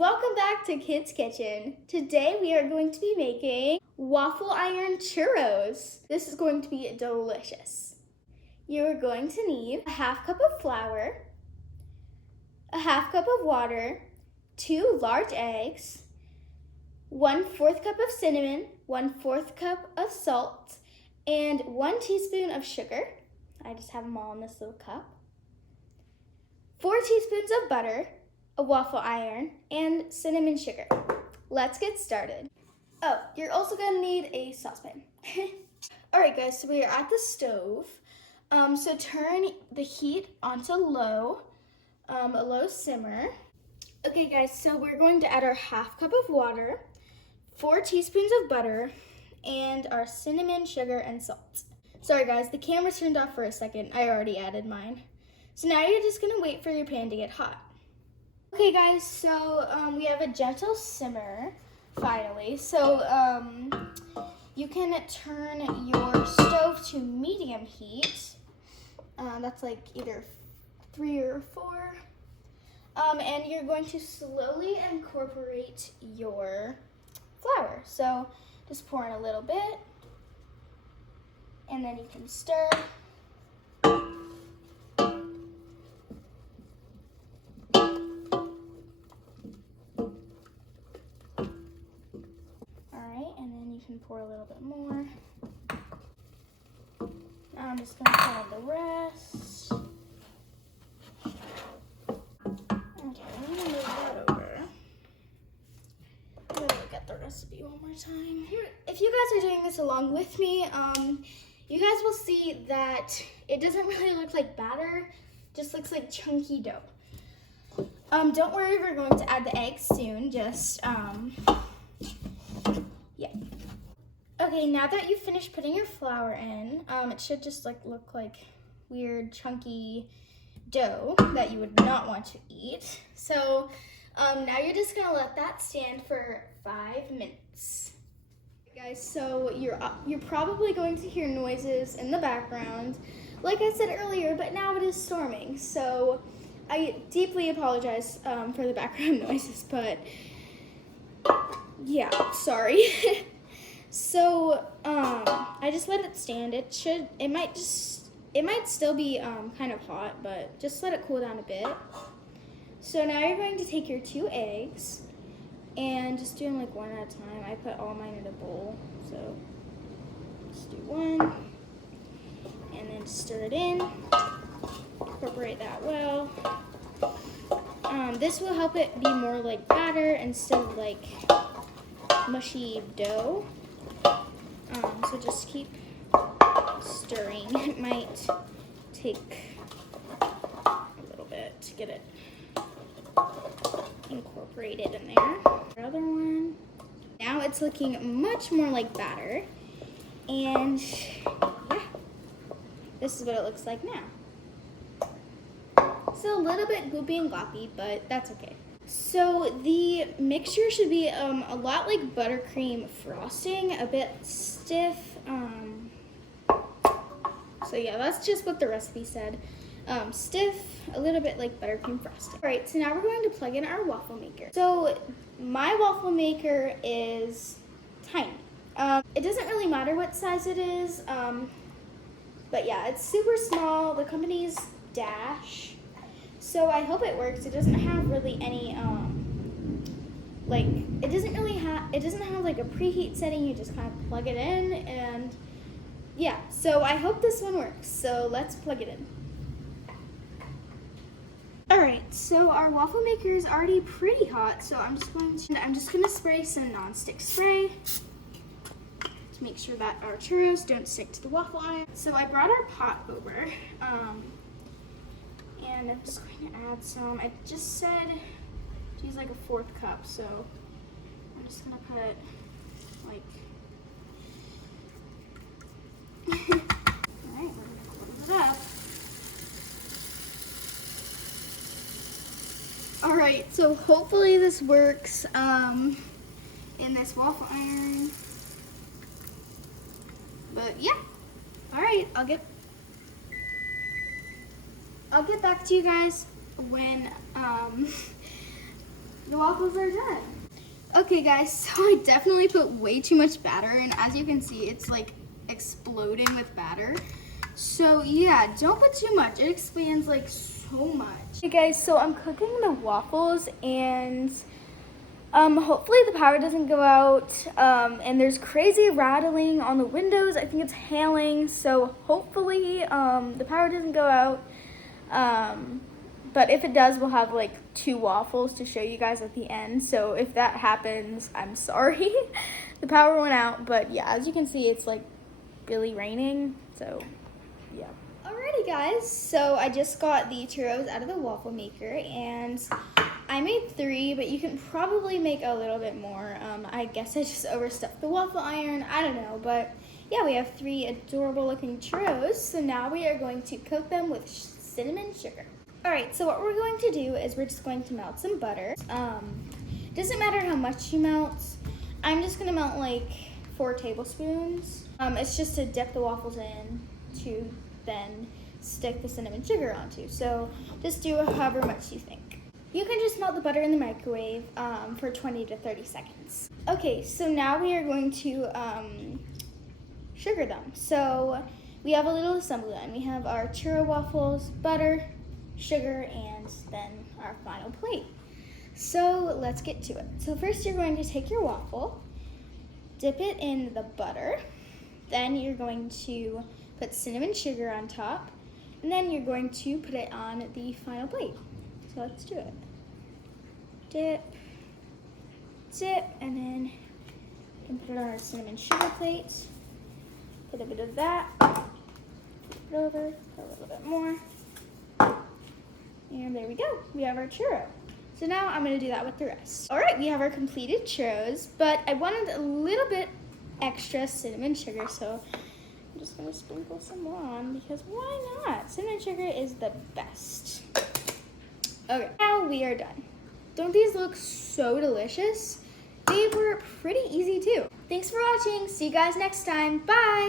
Welcome back to Kids Kitchen. Today we are going to be making waffle iron churros. This is going to be delicious. You are going to need a half cup of flour, a half cup of water, 2 large eggs, 1/4 cup of cinnamon, 1/4 cup of salt, and 1 teaspoon of sugar. I just have them all in this little cup. 4 teaspoons of butter, a waffle iron, and cinnamon sugar. Let's get started. Oh, you're also gonna need a saucepan. All right, guys, so we are at the stove. So turn the heat onto low, a low simmer. Okay, guys, so we're going to add our half cup of water, 4 teaspoons of butter, and our cinnamon, sugar, and salt. Sorry, guys, the camera turned off for a second. I already added mine. So now you're just gonna wait for your pan to get hot. Okay, guys, so we have a gentle simmer, finally. So you can turn your stove to medium heat. That's like either 3 or 4. And you're going to slowly incorporate your flour. So just pour in a little bit, and then you can stir. And then you can pour a little bit more. Now I'm just going to pour in the rest. Okay, I'm going to move that over. I'm going to look at the recipe one more time. If you guys are doing this along with me, you guys will see that it doesn't really look like batter, it just looks like chunky dough. Don't worry, we're going to add the eggs soon, just yeah. Okay, now that you've finished putting your flour in, it should just look like weird chunky dough that you would not want to eat. So now you're just gonna let that stand for 5 minutes. Okay, guys, so you're probably going to hear noises in the background, like I said earlier, but now it is storming. So I deeply apologize for the background noises, but yeah, sorry. So I just let it stand. It might still be kind of hot, but just let it cool down a bit. So now you're going to take your 2 eggs and just do them like one at a time. I put all mine in a bowl, so just do one and then stir it in. Incorporate that well. This will help it be more like batter instead of like mushy dough. So just keep stirring. It might take a little bit to get it incorporated in there. Another one. Now it's looking much more like batter. And yeah, this is what it looks like now. It's a little bit goopy and gloppy, but that's okay. So the mixture should be a lot like buttercream frosting, a bit stiff. So yeah, that's just what the recipe said. Stiff, a little bit like buttercream frosting. All right, so now we're going to plug in our waffle maker. So my waffle maker is tiny. It doesn't really matter what size it is, but yeah, it's super small. The company's Dash. So I hope it works. It doesn't have really any it doesn't have like a preheat setting. You just kind of plug it in, and yeah. So I hope this one works. So let's plug it in. All right. So our waffle maker is already pretty hot. So I'm just going to spray some nonstick spray to make sure that our churros don't stick to the waffle iron. So I brought our pot over. And I'm just going to add some. I just said to use like a 4th cup, so I'm just going to put like, all right, we're going to close it up. All right, so hopefully this works in this waffle iron. But yeah, all right, I'll get back to you guys when the waffles are done. Okay guys, so I definitely put way too much batter, and as you can see, it's like exploding with batter. So yeah, don't put too much. It expands like so much. Okay guys, so I'm cooking the waffles, and hopefully the power doesn't go out, and there's crazy rattling on the windows. I think it's hailing, so hopefully the power doesn't go out. But if it does, we'll have like 2 waffles to show you guys at the end. So if that happens, I'm sorry. The power went out, but yeah, as you can see, it's like really raining, so yeah. Alrighty guys, so I just got the churros out of the waffle maker, and I made 3, but you can probably make a little bit more. I guess I just overstuffed the waffle iron, I don't know, but yeah, we have 3 adorable looking churros. So now we are going to coat them with cinnamon sugar. Alright, so what we're going to do is we're just going to melt some butter. Doesn't matter how much you melt. I'm just gonna melt like 4 tablespoons. It's just to dip the waffles in to then stick the cinnamon sugar onto. So just do however much you think. You can just melt the butter in the microwave for 20 to 30 seconds. Okay, so now we are going to sugar them. So we have a little assembly line. We have our churro waffles, butter, sugar, and then our final plate. So let's get to it. So first you're going to take your waffle, dip it in the butter, then you're going to put cinnamon sugar on top, and then you're going to put it on the final plate. So let's do it. Dip, dip, and then you can put it on our cinnamon sugar plate. Put a bit of that, flip it over, put a little bit more. And there we go, we have our churro. So now I'm gonna do that with the rest. All right, we have our completed churros, but I wanted a little bit extra cinnamon sugar, so I'm just gonna sprinkle some more on because why not? Cinnamon sugar is the best. Okay, now we are done. Don't these look so delicious? They were pretty easy too. Thanks for watching, see you guys next time, bye!